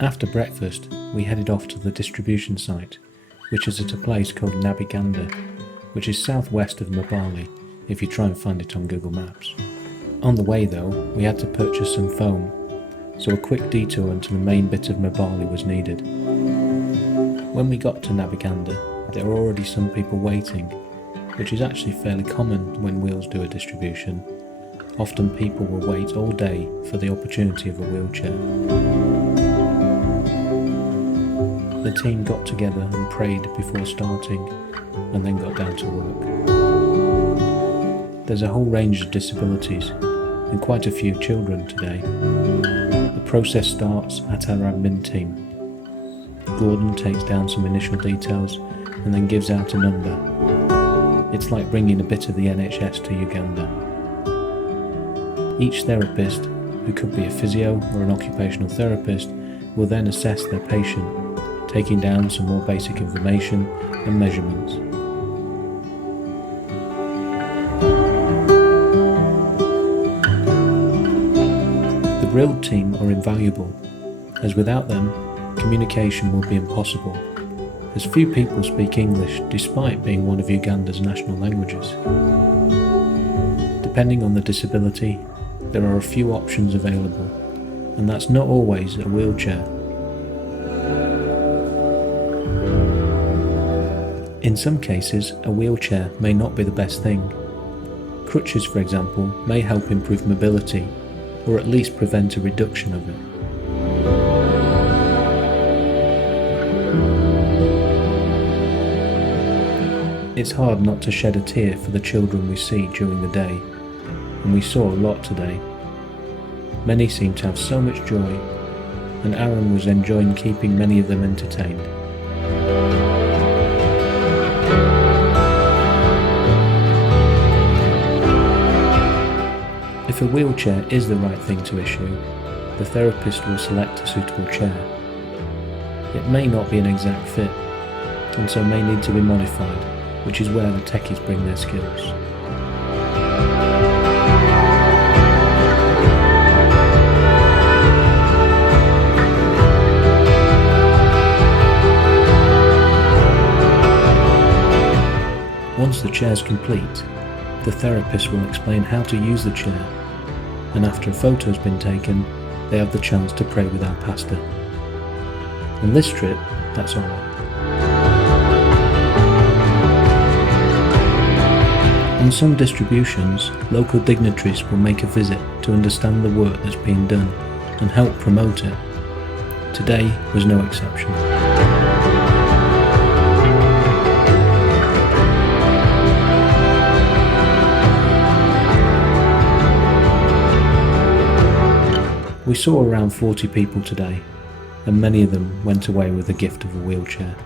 After breakfast, we headed off to the distribution site, which is at a place called Uganda, which is southwest of Mbale if you try and find it on Google Maps. On the way though, we had to purchase some foam, so a quick detour into the main bit of Mbale was needed. When we got to Nabuganda, there were already some people waiting, which is actually fairly common when wheels do a distribution. Often people will wait all day for the opportunity of a wheelchair. The team got together and prayed before starting, and then got down to work. There's a whole range of disabilities, and quite a few children today. The process starts at our admin team. Gordon takes down some initial details and then gives out a number. It's like bringing a bit of the NHS to Uganda. Each therapist, who could be a physio or an occupational therapist, will then assess their patient, taking down some more basic information and measurements. The Brill team are invaluable, as without them, communication will be impossible, as few people speak English despite being one of Uganda's national languages. Depending on the disability, there are a few options available, and that's not always a wheelchair. In some cases, a wheelchair may not be the best thing. Crutches, for example, may help improve mobility, or at least prevent a reduction of it. It's hard not to shed a tear for the children we see during the day, and we saw a lot today. Many seem to have so much joy, and Aaron was enjoying keeping many of them entertained. If a wheelchair is the right thing to issue, the therapist will select a suitable chair. It may not be an exact fit, and so may need to be modified, which is where the techies bring their skills. Once the chair is complete, the therapist will explain how to use the chair, and after a photo has been taken, they have the chance to pray with our pastor. On this trip, that's all. On some distributions, local dignitaries will make a visit to understand the work that's being done and help promote it. Today was no exception. We saw around 40 people today, and many of them went away with the gift of a wheelchair.